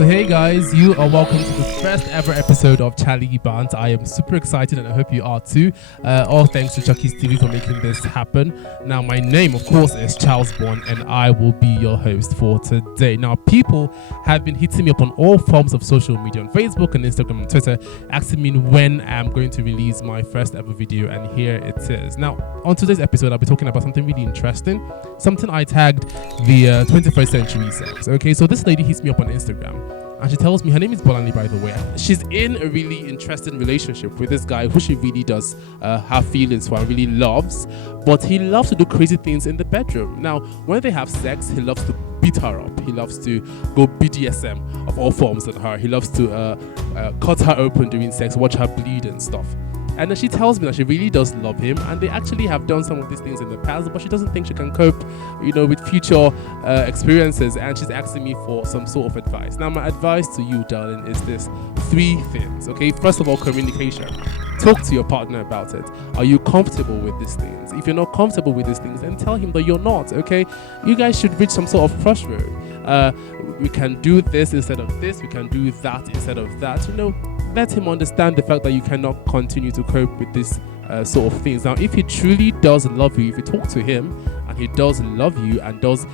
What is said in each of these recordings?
So hey guys, you are welcome to the first ever episode of BANTZ. I am super excited and I hope you are too. All thanks to Chucky'sTV for making this happen. Now my name of course is CHUCKYSTVONLINE and I will be your host for today. Now people have been hitting me up on all forms of social media, on Facebook and Instagram and Twitter, asking me when I'm going to release my first ever video, and here it is. Now on today's episode I'll be talking about something really interesting, something I tagged the 21st century sex. Okay, so this lady hits me up on Instagram and she tells me, her name is Bolanli by the way, she's in a really interesting relationship with this guy who she really does have feelings for and really loves, but he loves to do crazy things in the bedroom. Now when they have sex, he loves to beat her up, he loves to go BDSM of all forms on her, he loves to cut her open during sex, watch her bleed and stuff. And then she tells me that she really does love him and they actually have done some of these things in the past, but she doesn't think she can cope, with future experiences, and she's asking me for some sort of advice. Now my advice to you, darling, is this: 3 things. Okay, first of all, communication. Talk to your partner about it. Are you comfortable with these things? If you're not comfortable with these things, then tell him that you're not. Okay, you guys should reach some sort of crossroad. We can do this instead of this, we can do that instead of that. Let him understand the fact that you cannot continue to cope with this sort of things. Now, if he truly does love you, if you talk to him and he does love you and does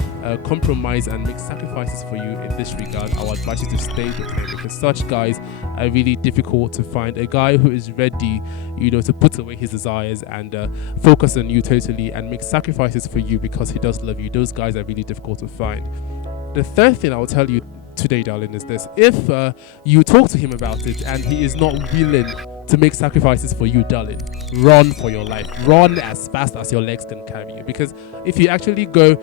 compromise and make sacrifices for you in this regard, I would advise you to stay with him, because such guys are really difficult to find. A guy who is ready, to put away his desires and focus on you totally and make sacrifices for you because he does love you, those guys are really difficult to find. The third thing I will tell you today, darling, is this: if you talk to him about it and he is not willing to make sacrifices for you, darling, run for your life. Run as fast as your legs can carry you, because if you actually go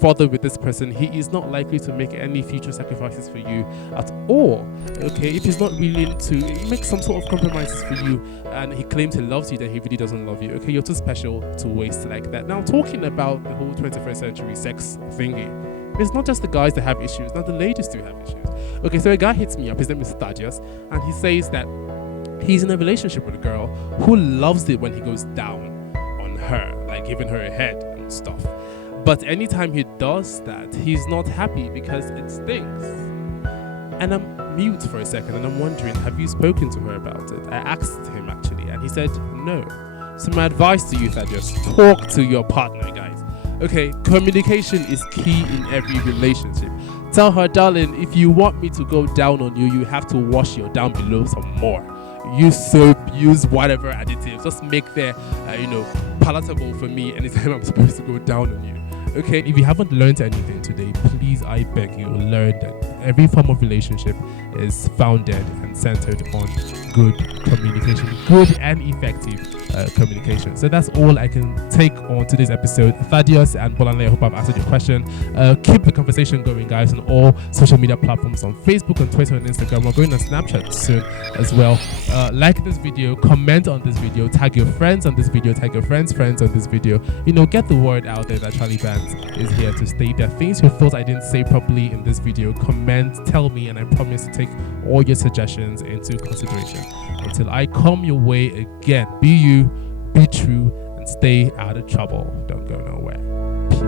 further with this person, he is not likely to make any future sacrifices for you at all. Okay, if he's not willing to make some sort of compromises for you and he claims he loves you, then he really doesn't love you. Okay, you're too special to waste like that. Now, talking about the whole 21st century sex thingy, it's not just the guys that have issues, not the ladies too have issues. Okay, so a guy hits me up, his name is Thaddeus, and he says that he's in a relationship with a girl who loves it when he goes down on her, like giving her a head and stuff. But anytime he does that, he's not happy because it stinks. And I'm mute for a second and I'm wondering, have you spoken to her about it? I asked him actually, and he said no. So my advice to you, Thaddeus, talk to your partner, guys. Okay, communication is key in every relationship. Tell her, darling, if you want me to go down on you, you have to wash your down below some more. Use soap, use whatever additives. Just make them, palatable for me anytime I'm supposed to go down on you. Okay, if you haven't learned anything today, please, I beg you, learn that every form of relationship is founded and centered on good communication, good and effective communication. So that's all I can take on today's episode. Thaddeus and Bolanli, I hope I've answered your question. Keep the conversation going, guys, on all social media platforms, on Facebook, on Twitter, and Instagram. We're going on Snapchat soon as well. Like this video, comment on this video, tag your friends on this video, tag your friends' friends on this video. Get the word out there that BANTZ is here to stay. There are things you thought I didn't say properly in this video. Comment, tell me, and I promise to take all your suggestions into consideration. Until I come your way again, be you, be true, and stay out of trouble. Don't go nowhere. Peace.